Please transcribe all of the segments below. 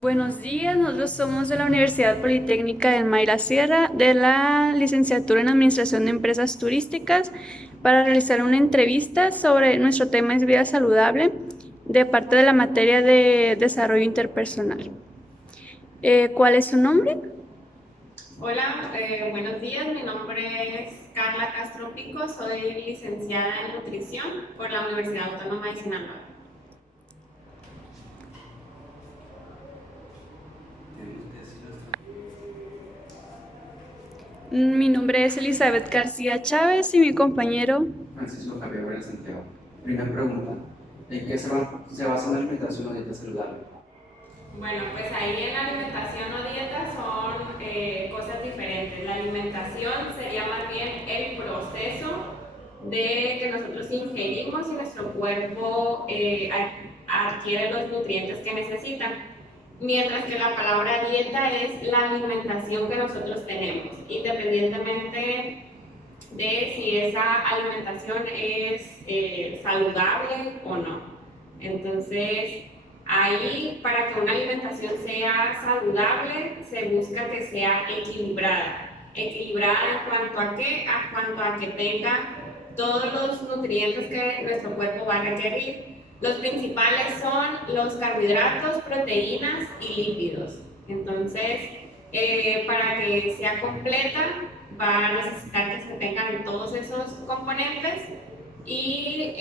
Buenos días, nosotros somos de la Universidad Politécnica del Mayra Sierra, de la licenciatura en Administración de Empresas Turísticas, para realizar una entrevista sobre nuestro tema es vida saludable, de parte de la materia de desarrollo interpersonal. ¿Cuál es su nombre? Hola, buenos días. Mi nombre es Carla Castro Pico, soy licenciada en nutrición por la Universidad Autónoma de Sinaloa. Mi nombre es Elizabeth García Chávez y mi compañero. Francisco Javier Vera Santiago. Primera pregunta: ¿en qué se basa la alimentación o dieta saludable? Bueno, pues ahí en la alimentación o dieta son cosas diferentes. La alimentación sería más bien el proceso de que nosotros ingerimos y nuestro cuerpo adquiere los nutrientes que necesita. Mientras que la palabra dieta es la alimentación que nosotros tenemos, independientemente de si esa alimentación es saludable o no. Entonces, ahí para que una alimentación sea saludable, se busca que sea equilibrada. Equilibrada en cuanto a qué, a cuanto a que tenga todos los nutrientes que nuestro cuerpo va a requerir. Los principales son los carbohidratos, proteínas y lípidos. Entonces, para que sea completa, va a necesitar que se tengan todos esos componentes y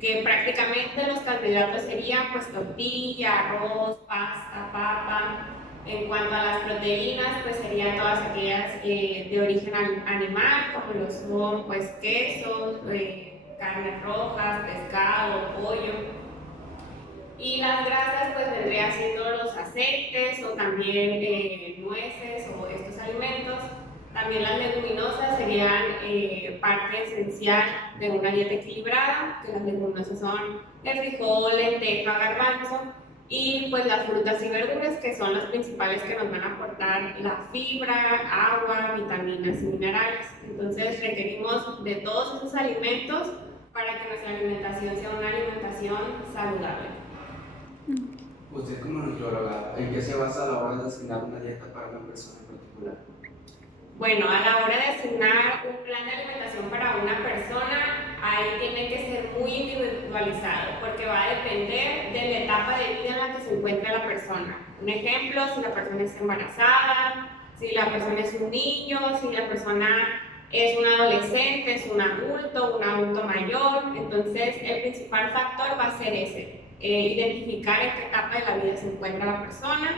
que prácticamente los carbohidratos serían pues tortilla, arroz, pasta, papa. En cuanto a las proteínas, pues serían todas aquellas de origen animal, como lo son pues quesos, carnes rojas, pescado, pollo. Y las grasas pues vendría siendo los aceites o también nueces o estos alimentos. También las leguminosas serían parte esencial de una dieta equilibrada, que las leguminosas son el frijol, lenteja, garbanzo, y pues las frutas y verduras, que son las principales que nos van a aportar la fibra, agua, vitaminas y minerales. Entonces requerimos de todos esos alimentos para que nuestra alimentación sea una alimentación saludable. Usted, como nutrióloga, ¿en qué se basa a la hora de asignar una dieta para una persona en particular? Bueno, a la hora de asignar un plan de alimentación para una persona, ahí tiene que ser muy individualizado, porque va a depender de la etapa de vida en la que se encuentra la persona. Un ejemplo, si la persona está embarazada, si la persona es un niño, si la persona es un adolescente, es un adulto mayor. Entonces, el principal factor va a ser ese, identificar en qué etapa de la vida se encuentra la persona.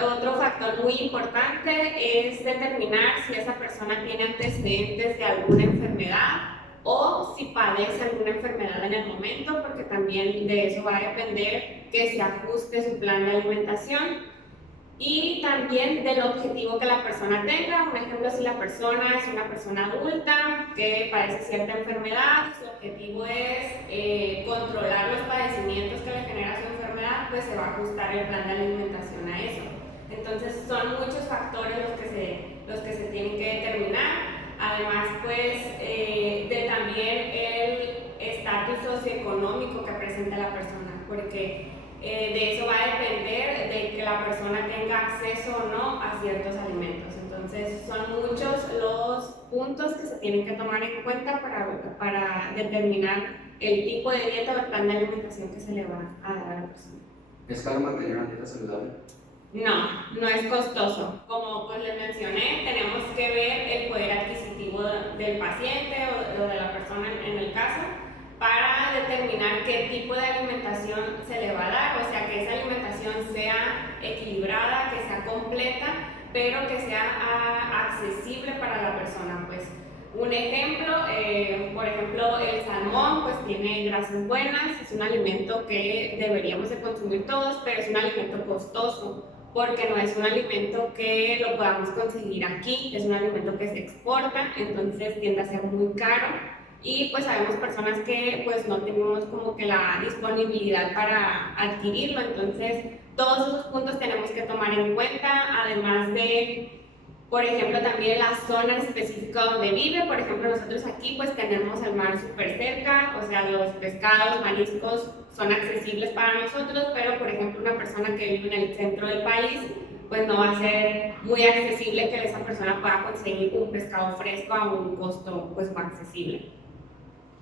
Otro factor muy importante es determinar si esa persona tiene antecedentes de alguna enfermedad o si padece alguna enfermedad en el momento, porque también de eso va a depender que se ajuste su plan de alimentación. Y también del objetivo que la persona tenga. Un ejemplo, si la persona es una persona adulta que padece cierta enfermedad y su objetivo es controlar los padecimientos que le genera su enfermedad, pues se va a ajustar el plan de alimentación a eso. Entonces son muchos factores los que se tienen que determinar. Además, pues de también el estatus socioeconómico que presenta la persona, porque de eso va a depender de que la persona tenga acceso o no a ciertos alimentos. Entonces son muchos los puntos que se tienen que tomar en cuenta para determinar el tipo de dieta o el plan de alimentación que se le va a dar a la persona. ¿Es caro mantener una dieta saludable? No, no es costoso. Como pues les mencioné, tenemos que ver el poder adquisitivo del paciente o de la persona en el caso, para determinar qué tipo de alimentación se le va a dar. O sea, que esa alimentación sea equilibrada, que sea completa, pero que sea accesible para la persona. Pues un ejemplo, por ejemplo, el salmón pues tiene grasas buenas, es un alimento que deberíamos de consumir todos, pero es un alimento costoso, porque no es un alimento que lo podamos conseguir aquí, es un alimento que se exporta, entonces tiende a ser muy caro. Y pues sabemos personas que pues no tenemos como que la disponibilidad para adquirirlo. Entonces todos esos puntos tenemos que tomar en cuenta, además de, por ejemplo, también la zona específica donde vive. Por ejemplo, nosotros aquí pues tenemos el mar súper cerca, o sea, los pescados, mariscos son accesibles para nosotros, pero por ejemplo una persona que vive en el centro del país, pues no va a ser muy accesible que esa persona pueda conseguir un pescado fresco a un costo pues más accesible.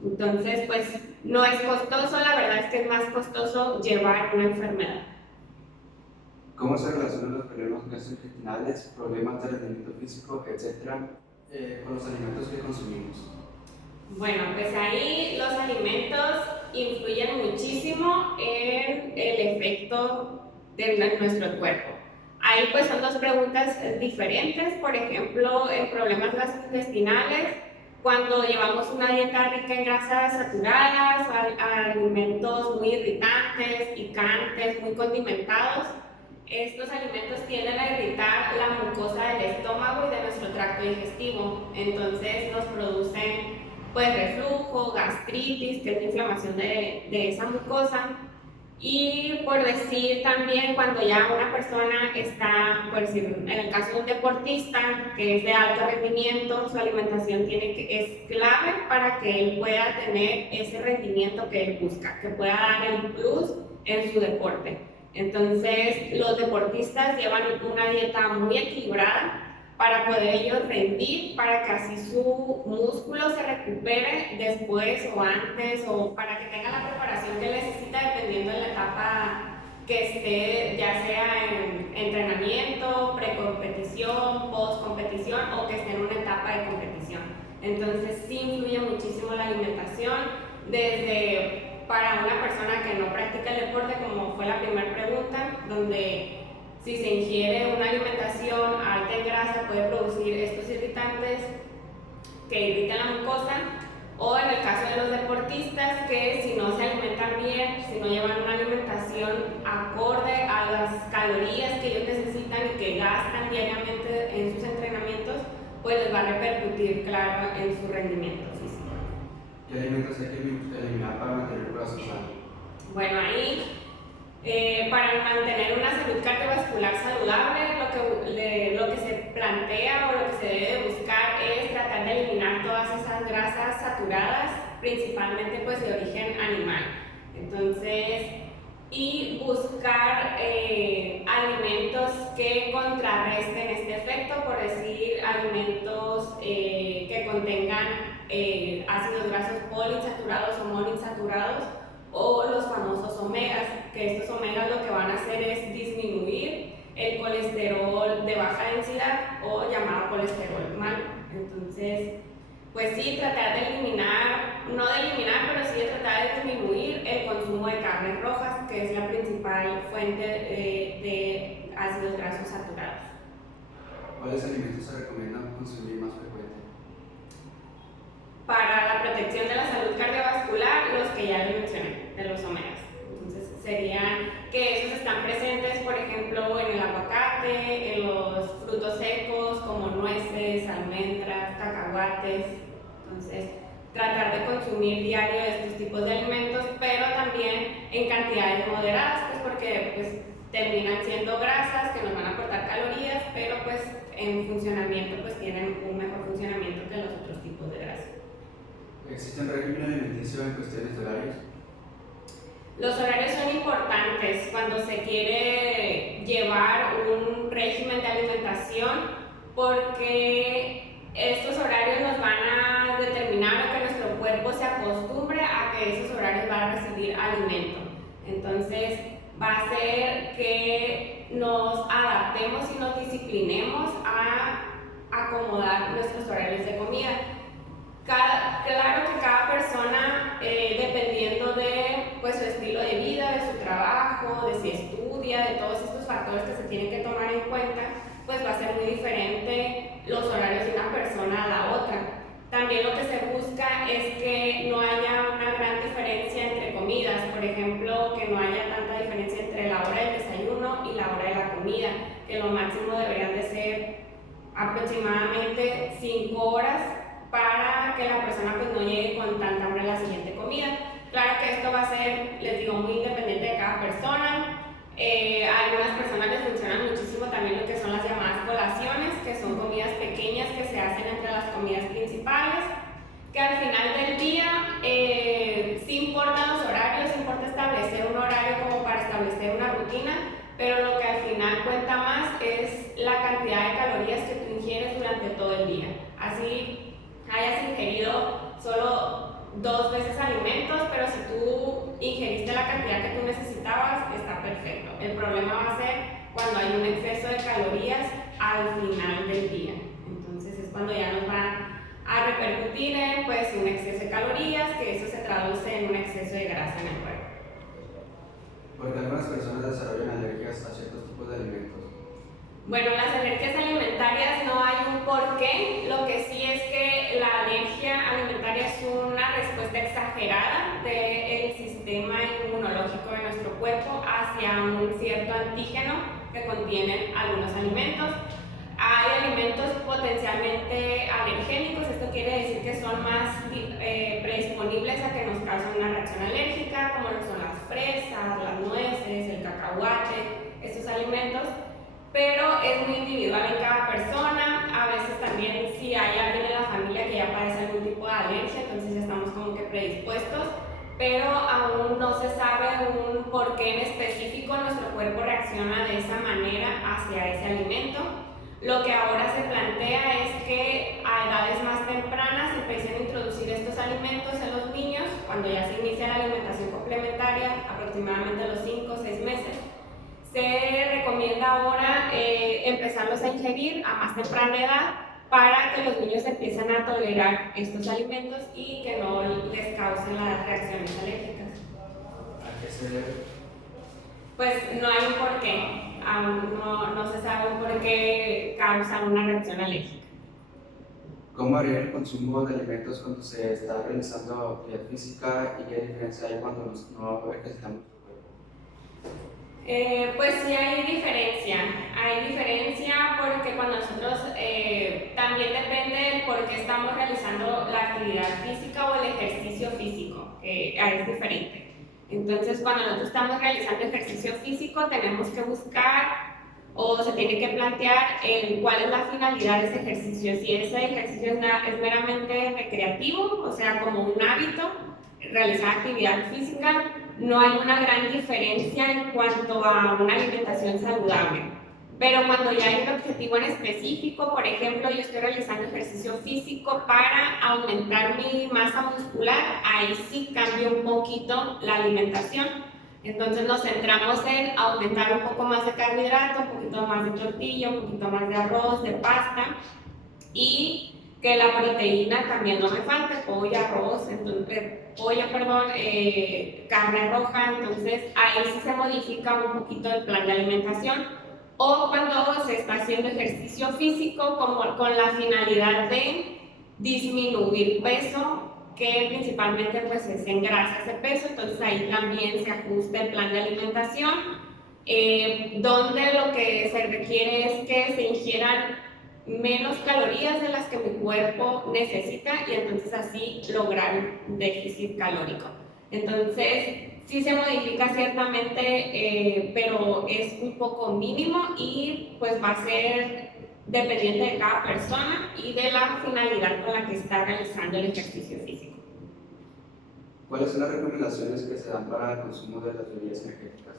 Entonces, pues no es costoso, la verdad es que es más costoso llevar una enfermedad. ¿Cómo se relacionan los problemas gastrointestinales, problemas de rendimiento físico, etcétera, con los alimentos que consumimos? Bueno, pues ahí los alimentos influyen muchísimo en el efecto de nuestro cuerpo. Ahí pues son dos preguntas diferentes. Por ejemplo, en problemas gastrointestinales, cuando llevamos una dieta rica en grasas saturadas, alimentos muy irritantes, picantes, muy condimentados, estos alimentos tienden a irritar la mucosa del estómago y de nuestro tracto digestivo. Entonces nos producen pues reflujo, gastritis, que es la inflamación de esa mucosa. Y por decir también, cuando ya una persona está, por decir, en el caso de un deportista que es de alto rendimiento, su alimentación es clave para que él pueda tener ese rendimiento que él busca, que pueda dar el plus en su deporte. Entonces, los deportistas llevan una dieta muy equilibrada para poder ellos rendir, para que así su músculo se recupere después o antes, o para que tenga la preparación que necesita dependiendo de la etapa que esté, ya sea en entrenamiento, precompetición, postcompetición o que esté en una etapa de competición. Entonces sí influye muchísimo la alimentación, desde para una persona que no practica el deporte, como fue la primera pregunta, donde si se ingiere una alimentación alta en grasa puede producir estos irritantes que irritan la mucosa, o en el caso de los deportistas que si no se alimentan bien, si no llevan una alimentación acorde a las calorías que ellos necesitan y que gastan diariamente en sus entrenamientos, pues les va a repercutir, claro, en su rendimiento físico. ¿Qué alimentos hay que eliminar para mantener el corazón sano? Bueno, ahí para mantener una salud cardiovascular saludable, lo que se plantea o lo que se debe buscar es tratar de eliminar todas esas grasas saturadas, principalmente pues de origen animal. Entonces, y buscar alimentos que contrarresten este efecto, por decir alimentos que contengan ácidos grasos poliinsaturados o monoinsaturados, o los famosos omegas, que estos omegas lo que van a hacer es disminuir el colesterol de baja densidad o llamado colesterol malo. Entonces, pues sí, tratar de eliminar, no de eliminar, pero sí de tratar de disminuir el consumo de carnes rojas, que es la principal fuente de ácidos grasos saturados. ¿Cuáles alimentos se recomiendan consumir más frecuente? Para la protección de la salud cardiovascular, los que ya les mencioné, de los omegas. Entonces serían que esos están presentes, por ejemplo, en el aguacate, en los frutos secos como nueces, almendras, cacahuates. Entonces, tratar de consumir diario estos tipos de alimentos, pero también en cantidades moderadas, pues porque pues, terminan siendo grasas que nos van a aportar calorías, pero pues en funcionamiento pues tienen un mejor funcionamiento que los otros tipos de grasas. ¿Existe un régimen alimenticio en cuestiones de horarios? Los horarios son importantes cuando se quiere llevar un régimen de alimentación, porque estos horarios nos van a determinar o que nuestro cuerpo se acostumbre a que esos horarios van a recibir alimento. Entonces va a ser que nos adaptemos y nos disciplinemos a acomodar nuestros horarios de comida. Claro que cada persona, dependiendo de pues, su estilo de vida, de su trabajo, de si estudia, de todos estos factores que se tienen que tomar en cuenta, pues va a ser muy diferente los horarios de una persona a la otra. También lo que se busca es que no haya una gran diferencia entre comidas, por ejemplo, que no haya tanta diferencia entre la hora del desayuno y la hora de la comida, que lo máximo deberían de ser aproximadamente 5 horas para que la persona pues no llegue con tanta hambre a la siguiente comida. Claro que esto va a ser, les digo, muy independiente de cada persona. A algunas personas les funcionan muchísimo también lo que son las llamadas colaciones, que son comidas pequeñas que se hacen entre las comidas principales, que al final del día sí importan los horarios, importa establecer pero lo que al final cuenta más es la cantidad de calorías que tú ingieres durante todo el día. Así hayas ingerido solo 2 veces alimentos, pero si tú ingeriste la cantidad que tú necesitabas, está perfecto. El problema va a ser cuando hay un exceso de calorías al final del día. Entonces es cuando ya nos va a repercutir en pues, un exceso de calorías, que eso se traduce en un exceso de grasa en el cuerpo. Porque algunas personas desarrollan alergias a ciertos tipos de alimentos. Bueno, las alergias alimentarias no hay un porqué, lo que sí es que la alergia alimentaria es una respuesta exagerada del sistema inmunológico de nuestro cuerpo hacia un cierto antígeno que contienen algunos alimentos. Hay alimentos potencialmente alergénicos, esto quiere decir que son más predisponibles a que nos causen una reacción alérgica, como lo son las fresas, las nueces, el cacahuate, estos alimentos, pero es muy individual en cada persona. A veces también si hay alguien en la familia que ya padece algún tipo de alergia, entonces ya estamos como que predispuestos, pero aún no se sabe un por qué en específico nuestro cuerpo reacciona de esa manera hacia ese alimento. Lo que ahora se plantea es que a edades más tempranas empiecen a introducir estos alimentos en los niños cuando ya se inicia la alimentación complementaria, aproximadamente a los 5 o 6 meses. Se recomienda ahora empezarlos a ingerir a más temprana edad para que los niños empiecen a tolerar estos alimentos y que no les causen las reacciones alérgicas. ¿A qué se debe? Pues no hay un porqué. Aún no se sabe por qué causa una reacción alérgica. ¿Cómo varía el consumo de alimentos cuando se está realizando actividad física y qué diferencia hay cuando no ejercitamos el cuerpo? Pues sí hay diferencia porque cuando nosotros también depende del por qué estamos realizando la actividad física o el ejercicio físico, es diferente. Entonces, cuando nosotros estamos realizando ejercicio físico, tenemos que buscar o se tiene que plantear cuál es la finalidad de ese ejercicio. Si ese ejercicio es meramente recreativo, o sea, como un hábito, realizar actividad física, no hay una gran diferencia en cuanto a una alimentación saludable. Pero cuando ya hay un objetivo en específico, por ejemplo, yo estoy realizando ejercicio físico para aumentar mi masa muscular, ahí sí cambia un poquito la alimentación. Entonces nos centramos en aumentar un poco más de carbohidrato, un poquito más de tortilla, un poquito más de arroz, de pasta, y que la proteína también no me falte, carne roja. Entonces ahí sí se modifica un poquito el plan de alimentación. O cuando se está haciendo ejercicio físico con la finalidad de disminuir peso, que principalmente pues se engrasa ese peso, entonces ahí también se ajusta el plan de alimentación, donde lo que se requiere es que se ingieran menos calorías de las que mi cuerpo necesita y entonces así lograr un déficit calórico. Entonces, sí se modifica ciertamente, pero es un poco mínimo y pues va a ser dependiente de cada persona y de la finalidad con la que está realizando el ejercicio físico. ¿Cuáles son las recomendaciones que se dan para el consumo de las bebidas energéticas?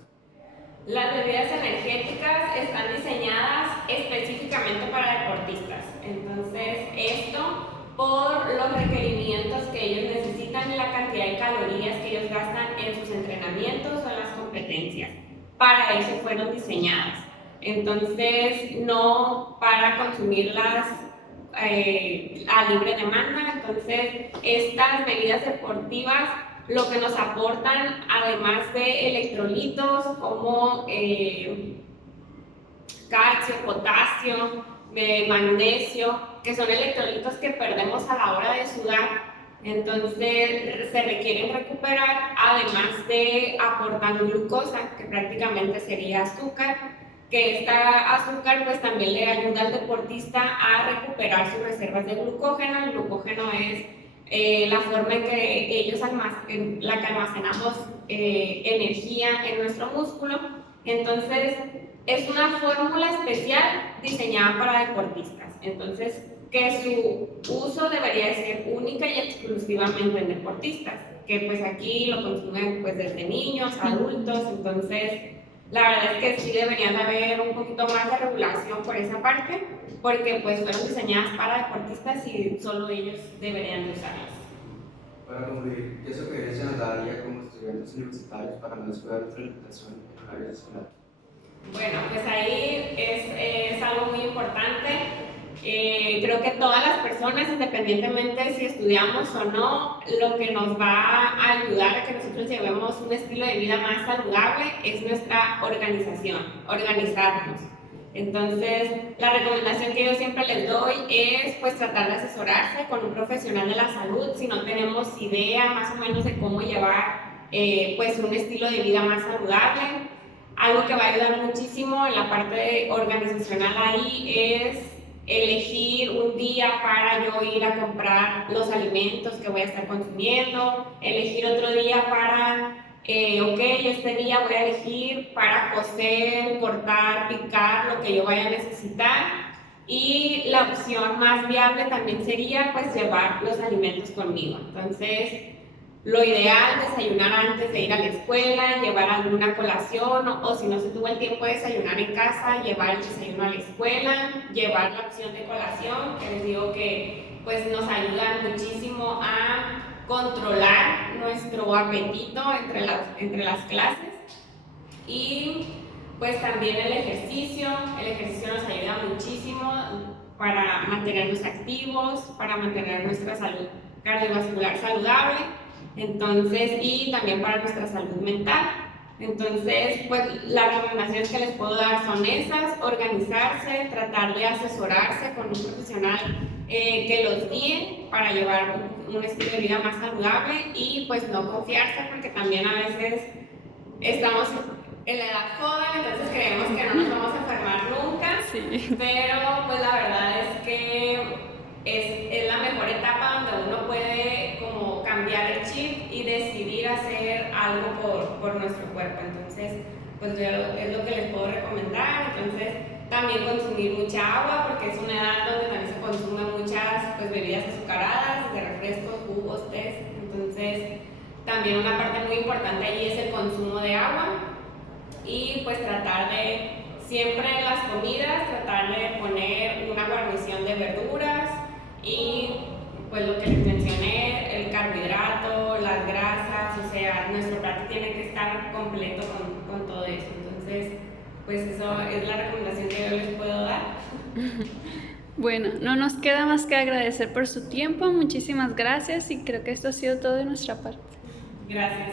Las bebidas energéticas están diseñadas específicamente para deportistas. Entonces, esto por los requerimientos que ellos necesitan y la cantidad de calorías que ellos gastan en sus entrenamientos o en las competencias. Para eso fueron diseñadas. Entonces, no para consumirlas a libre demanda. Entonces, estas bebidas deportivas lo que nos aportan, además de electrolitos como calcio, potasio, magnesio, que son electrolitos que perdemos a la hora de sudar, entonces se requieren recuperar, además de aportar glucosa, que prácticamente sería azúcar, que esta azúcar pues también le ayuda al deportista a recuperar sus reservas de glucógeno. El glucógeno es la forma en que ellos almacenamos energía en nuestro músculo. Entonces es una fórmula especial diseñada para deportistas, entonces que su uso debería de ser única y exclusivamente en deportistas, que pues aquí lo consumen pues desde niños, adultos. Entonces la verdad es que sí deberían haber un poquito más de regulación por esa parte, porque pues fueron diseñadas para deportistas y solo ellos deberían de usarlas. Para concluir, ¿qué sugerencias nos daría como estudiantes universitarios para no descuidar nuestra alimentación en horarios escolares? Bueno, pues ahí es algo muy importante. Creo que todas las personas, independientemente si estudiamos o no, lo que nos va a ayudar a que nosotros llevemos un estilo de vida más saludable es nuestra organización, organizarnos. Entonces, la recomendación que yo siempre les doy es pues tratar de asesorarse con un profesional de la salud si no tenemos idea más o menos de cómo llevar pues un estilo de vida más saludable. Algo que va a ayudar muchísimo en la parte organizacional ahí es elegir un día para yo ir a comprar los alimentos que voy a estar consumiendo, elegir otro día para, este día voy a elegir para coser, cortar, picar, lo que yo vaya a necesitar. Y la opción más viable también sería pues llevar los alimentos conmigo. Entonces, lo ideal, desayunar antes de ir a la escuela, llevar alguna colación o si no se tuvo el tiempo de desayunar en casa, llevar el desayuno a la escuela, llevar la opción de colación, que les digo que pues nos ayuda muchísimo a controlar nuestro apetito entre las clases. Y pues también el ejercicio nos ayuda muchísimo para mantenernos activos, para mantener nuestra salud cardiovascular saludable. Entonces, y también para nuestra salud mental. Entonces, pues las recomendaciones que les puedo dar son esas: organizarse, tratar de asesorarse con un profesional que los guíe para llevar un estilo de vida más saludable y pues no confiarse, porque también a veces estamos en la edad joven, entonces creemos que no nos vamos a enfermar nunca, sí. Pero pues la verdad es que es la mejor etapa donde uno puede como cambiar el chip y decidir hacer algo por nuestro cuerpo. Entonces, pues yo es lo que les puedo recomendar. Entonces, también consumir mucha agua, porque es una edad donde también se consumen muchas pues, bebidas azucaradas, de refrescos, jugos, tés. Entonces, también una parte muy importante ahí es el consumo de agua y pues tratar de siempre en las comidas, tratar de poner una guarnición de verduras y pues lo que les mencioné, el carbohidrato, las grasas, o sea, nuestro plato tiene que estar completo con todo eso. Entonces, pues eso es la recomendación que yo les puedo dar. Bueno, no nos queda más que agradecer por su tiempo, muchísimas gracias y creo que esto ha sido todo de nuestra parte. Gracias.